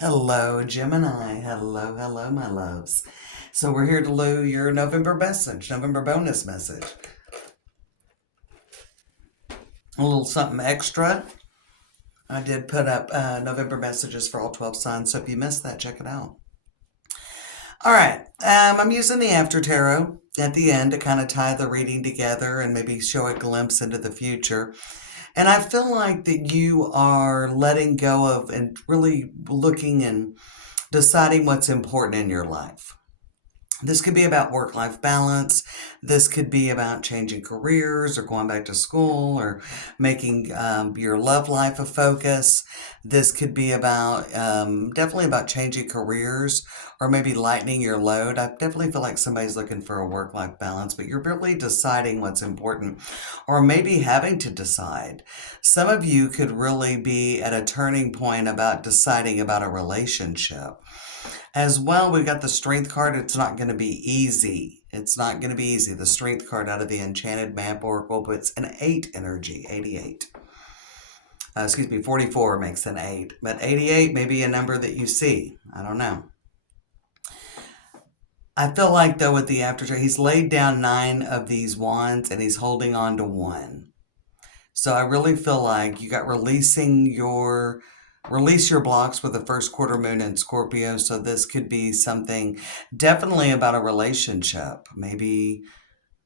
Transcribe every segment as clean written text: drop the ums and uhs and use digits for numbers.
Hello, Gemini. Hello, hello, my loves. So we're here to do your November message, November bonus message. A little something extra. I did put up November messages for all 12 signs, so if you missed that, check it out. All right, I'm using the After Tarot at the end to kind of tie the reading together and maybe show a glimpse into the future. And I feel like that you are letting go of and really looking and deciding what's important in your life. This could be about work-life balance. This could be about changing careers or going back to school or making your love life a focus. This could be about definitely about changing careers or maybe lightening your load. I definitely feel like somebody's looking for a work-life balance, but you're really deciding what's important or maybe having to decide. Some of you could really be at a turning point about deciding about a relationship. As well, we've got the Strength card. It's not going to be easy. It's not going to be easy. The Strength card out of the Enchanted Map Oracle puts an 8 energy, 88. 44 makes an 8. But 88 may be a number that you see. I don't know. I feel like, though, with the After, he's laid down 9 of these wands and he's holding on to 1. So I really feel like you got release your blocks with the first quarter moon in Scorpio. So this could be something definitely about a relationship. Maybe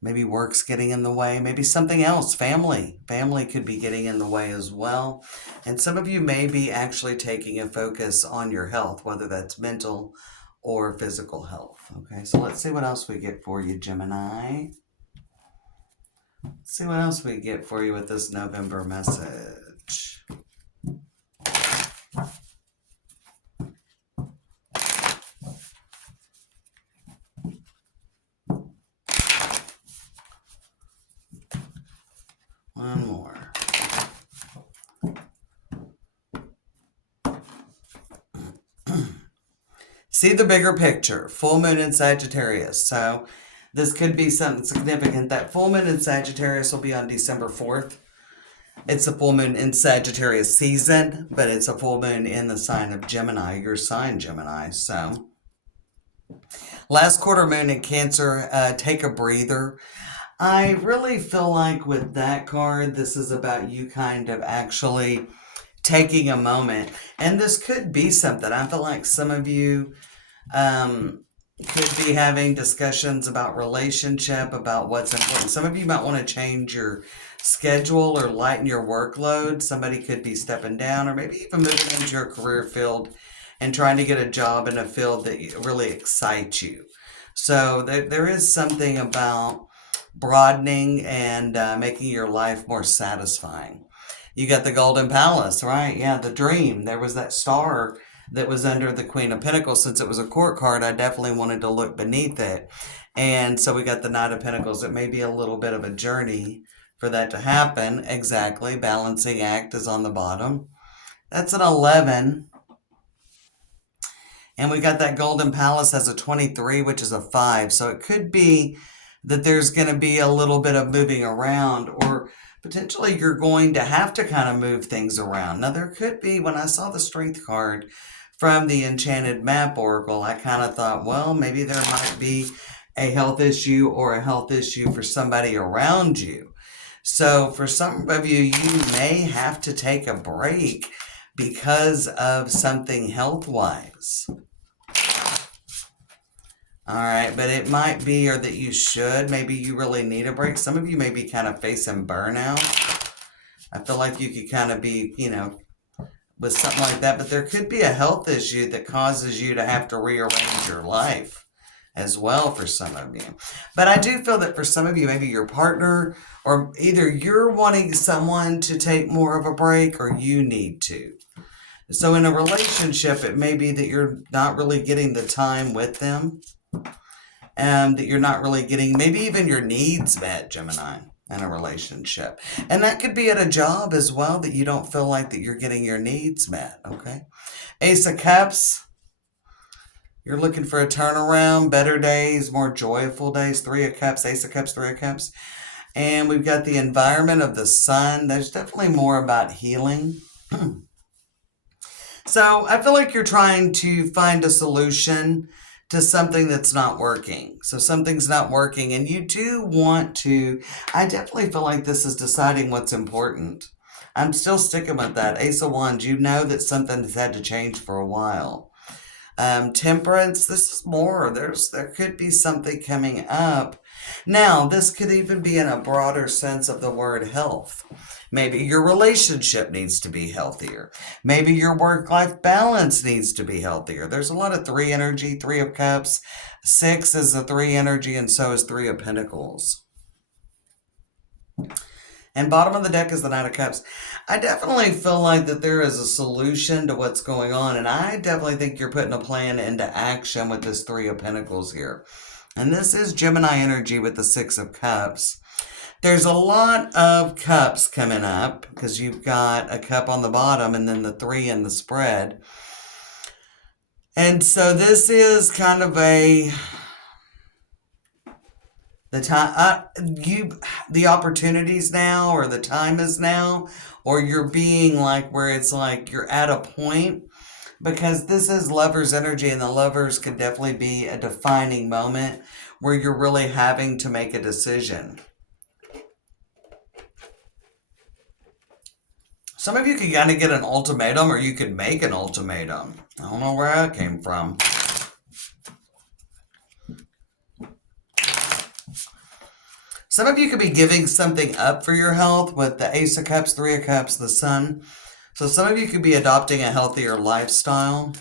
work's getting in the way. Maybe something else. Family could be getting in the way as well. And some of you may be actually taking a focus on your health, whether that's mental or physical health. Okay, so let's see what else we get for you, Gemini. Let's see what else we get for you with this November message. One more. See the bigger picture. Full moon in Sagittarius. So this could be something significant. That full moon in Sagittarius will be on December 4th. It's a full moon in Sagittarius season, but it's a full moon in the sign of Gemini, your sign, Gemini. So last quarter moon in Cancer, take a breather. I really feel like with that card, this is about you kind of actually taking a moment. And this could be something. I feel like some of you could be having discussions about relationship, about what's important. Some of you might want to change your schedule or lighten your workload. Somebody could be stepping down or maybe even moving into your career field and trying to get a job in a field that really excites you. So there is something about broadening and making your life more satisfying. You got the Golden Palace, right? Yeah, the dream. There was that star that was under the Queen of Pentacles. Since it was a court card, I definitely wanted to look beneath it. And so we got the Knight of Pentacles. It may be a little bit of a journey for that to happen. Exactly. Balancing act is on the bottom. That's an 11. And we got that Golden Palace as a 23, which is a 5. So it could be that there's going to be a little bit of moving around, or potentially you're going to have to kind of move things around. Now, there could be, when I saw the Strength card from the Enchanted Map Oracle, I kind of thought, well, maybe there might be a health issue or a health issue for somebody around you. So for some of you, you may have to take a break because of something health-wise. All right, but it might be, or that you should, maybe you really need a break. Some of you may be kind of facing burnout. I feel like you could kind of be, with something like that, but there could be a health issue that causes you to have to rearrange your life as well for some of you. But I do feel that for some of you, maybe your partner, or either you're wanting someone to take more of a break or you need to. So in a relationship, it may be that you're not really getting the time with them. That you're not really getting maybe even your needs met, Gemini, in a relationship. And that could be at a job as well, that you don't feel like that you're getting your needs met, okay? Ace of Cups, you're looking for a turnaround, better days, more joyful days. 3 of Cups, Ace of Cups, 3 of Cups. And we've got the environment of the sun. There's definitely more about healing. So I feel like you're trying to find a solution to something that's not working. So something's not working, and you do want to. I definitely feel like this is deciding what's important. I'm still sticking with that. Ace of Wands, you know that something has had to change for a while. Temperance, this is more. There could be something coming up. Now, this could even be in a broader sense of the word health. Maybe your relationship needs to be healthier. Maybe your work-life balance needs to be healthier. There's a lot of three energy, three of cups. Six is the three energy, and so is three of pentacles. And bottom of the deck is the Knight of Cups. I definitely feel like that there is a solution to what's going on, and I definitely think you're putting a plan into action with this Three of Pentacles here. And this is Gemini energy with the Six of Cups. There's a lot of cups coming up because you've got a cup on the bottom and then the three in the spread. And so this is kind of the time the opportunities now, or the time is now, or you're being like where it's like you're at a point, because this is Lovers energy, and the Lovers could definitely be a defining moment where you're really having to make a decision. Some of you could kind of get an ultimatum, or you could make an ultimatum. I don't know where that came from. Some of you could be giving something up for your health with the Ace of Cups, Three of Cups, the Sun. So some of you could be adopting a healthier lifestyle.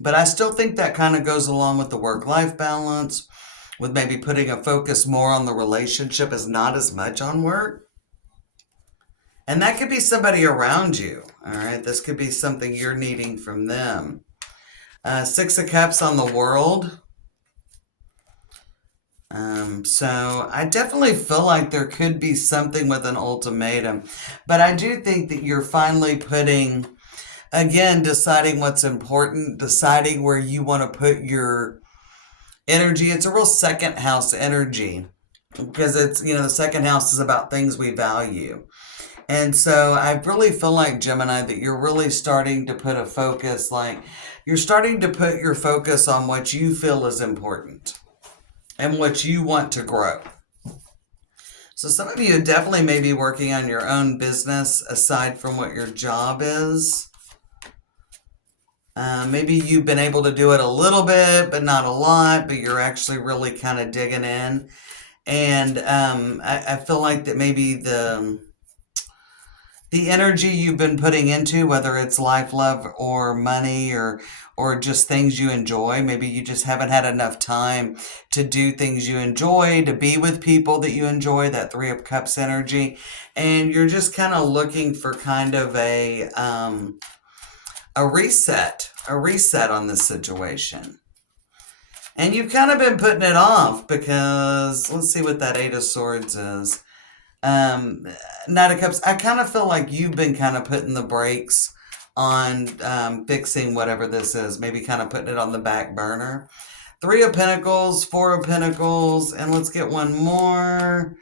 But I still think that kind of goes along with the work-life balance, with maybe putting a focus more on the relationship as not as much on work. And that could be somebody around you, all right? This could be something you're needing from them. Six of Cups on the World. So I definitely feel like there could be something with an ultimatum. But I do think that you're finally putting, again, deciding what's important, deciding where you want to put your energy. It's a real second house energy, because it's, the second house is about things we value. And so I really feel like, Gemini, that you're really starting to put a focus, like you're starting to put your focus on what you feel is important and what you want to grow. So some of you definitely may be working on your own business aside from what your job is. Maybe you've been able to do it a little bit, but not a lot, but you're actually really kind of digging in. And I feel like that maybe the energy you've been putting into, whether it's life, love, or money, or just things you enjoy, maybe you just haven't had enough time to do things you enjoy, to be with people that you enjoy, that Three of Cups energy, and you're just kind of looking for kind of a reset on this situation. And you've kind of been putting it off because, let's see what that Eight of Swords is. Knight of Cups, I kind of feel like you've been kind of putting the brakes on fixing whatever this is, maybe kind of putting it on the back burner. Three of Pentacles, Four of Pentacles, and let's get one more,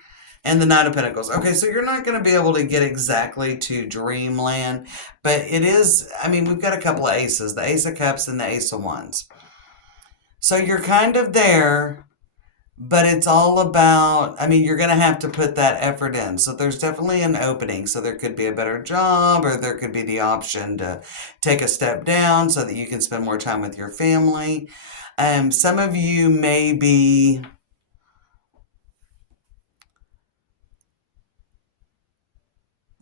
and the Knight of Pentacles. Okay, so you're not going to be able to get exactly to dreamland, but it is, we've got a couple of aces, the Ace of Cups and the Ace of Wands. So you're kind of there, but it's all about, you're going to have to put that effort in. So there's definitely an opening. So there could be a better job, or there could be the option to take a step down so that you can spend more time with your family. Some of you may be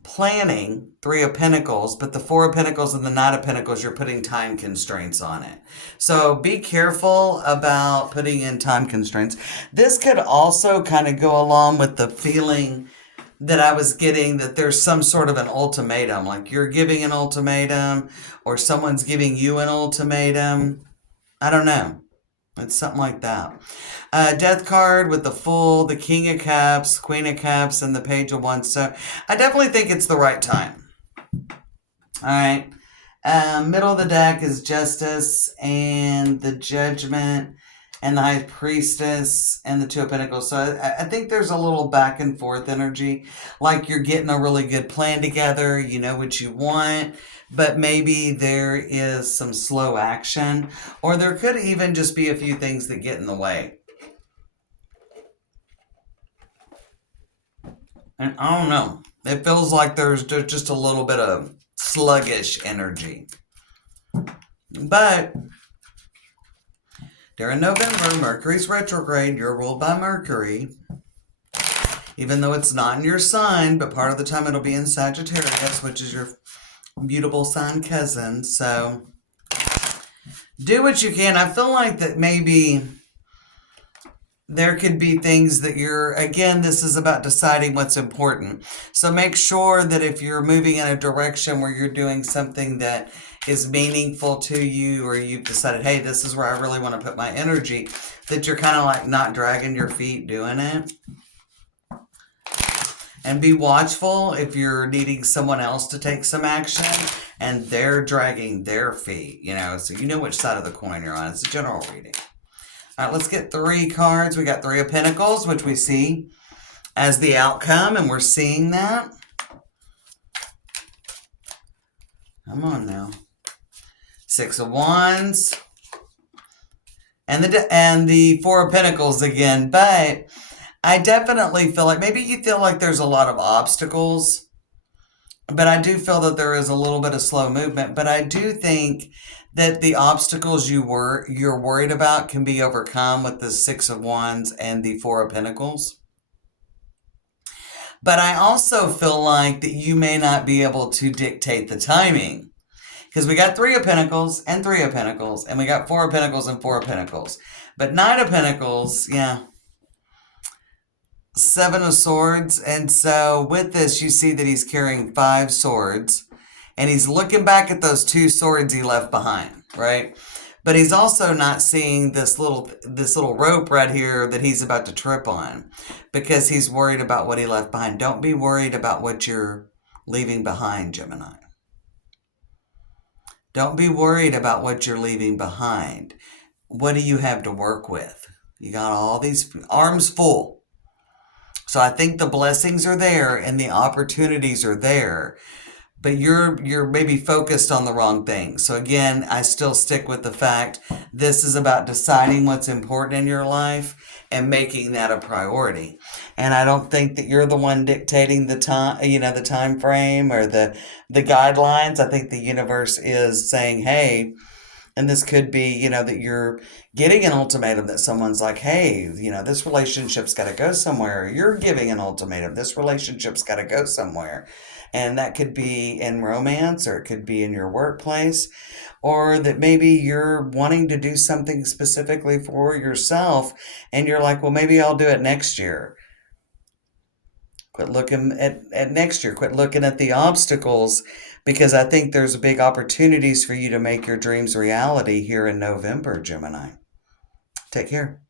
planning Three of Pentacles, but the Four of Pentacles and the Knight of Pentacles, you're putting time constraints on it. So be careful about putting in time constraints. This could also kind of go along with the feeling that I was getting that there's some sort of an ultimatum, like you're giving an ultimatum or someone's giving you an ultimatum. I don't know. It's something like that. Death card with the Fool, the King of Cups, Queen of Cups, and the Page of Wands. So I definitely think it's the right time. All right. Middle of the deck is Justice and the Judgment and the High Priestess and the Two of Pentacles. So I think there's a little back and forth energy, like you're getting a really good plan together. You know what you want, but maybe there is some slow action, or there could even just be a few things that get in the way. And I don't know. It feels like there's just a little bit of sluggish energy. But during November, Mercury's retrograde. You're ruled by Mercury. Even though it's not in your sign, but part of the time it'll be in Sagittarius, which is your mutable sign cousin. So do what you can. I feel like that maybe there could be things that again, this is about deciding what's important. So make sure that if you're moving in a direction where you're doing something that is meaningful to you, or you've decided, hey, this is where I really want to put my energy, that you're kind of like not dragging your feet doing it. And be watchful if you're needing someone else to take some action and they're dragging their feet, so you know which side of the coin you're on. It's a general reading. All right, let's get 3 cards. We got 3 of Pentacles, which we see as the outcome, and we're seeing that. Come on now. 6 of Wands. And the 4 of Pentacles again, but I definitely feel like maybe you feel like there's a lot of obstacles, but I do feel that there is a little bit of slow movement. But I do think that the obstacles you're worried about can be overcome with the 6 of Wands and the 4 of Pentacles. But I also feel like that you may not be able to dictate the timing. Because we got 3 of Pentacles and 3 of Pentacles, and we got 4 of Pentacles and 4 of Pentacles. But 9 of Pentacles, yeah. 7 of Swords, and so with this you see that he's carrying 5 swords, and he's looking back at those 2 swords he left behind, right? But he's also not seeing this little rope right here that he's about to trip on, because he's worried about what he left behind. Don't be worried about what you're leaving behind, Gemini. Don't be worried about what you're leaving behind. What do you have to work with? You got all these arms full. So I think the blessings are there and the opportunities are there, but you're maybe focused on the wrong thing. So again, I still stick with the fact this is about deciding what's important in your life and making that a priority. And I don't think that you're the one dictating the time, the time frame or the guidelines. I think the universe is saying, hey, and this could be, that you're getting an ultimatum that someone's like, hey, this relationship's got to go somewhere. You're giving an ultimatum. This relationship's got to go somewhere. And that could be in romance, or it could be in your workplace, or that maybe you're wanting to do something specifically for yourself. And you're like, well, maybe I'll do it next year. Quit looking at next year. Quit looking at the obstacles, because I think there's big opportunities for you to make your dreams reality here in November, Gemini. Take care.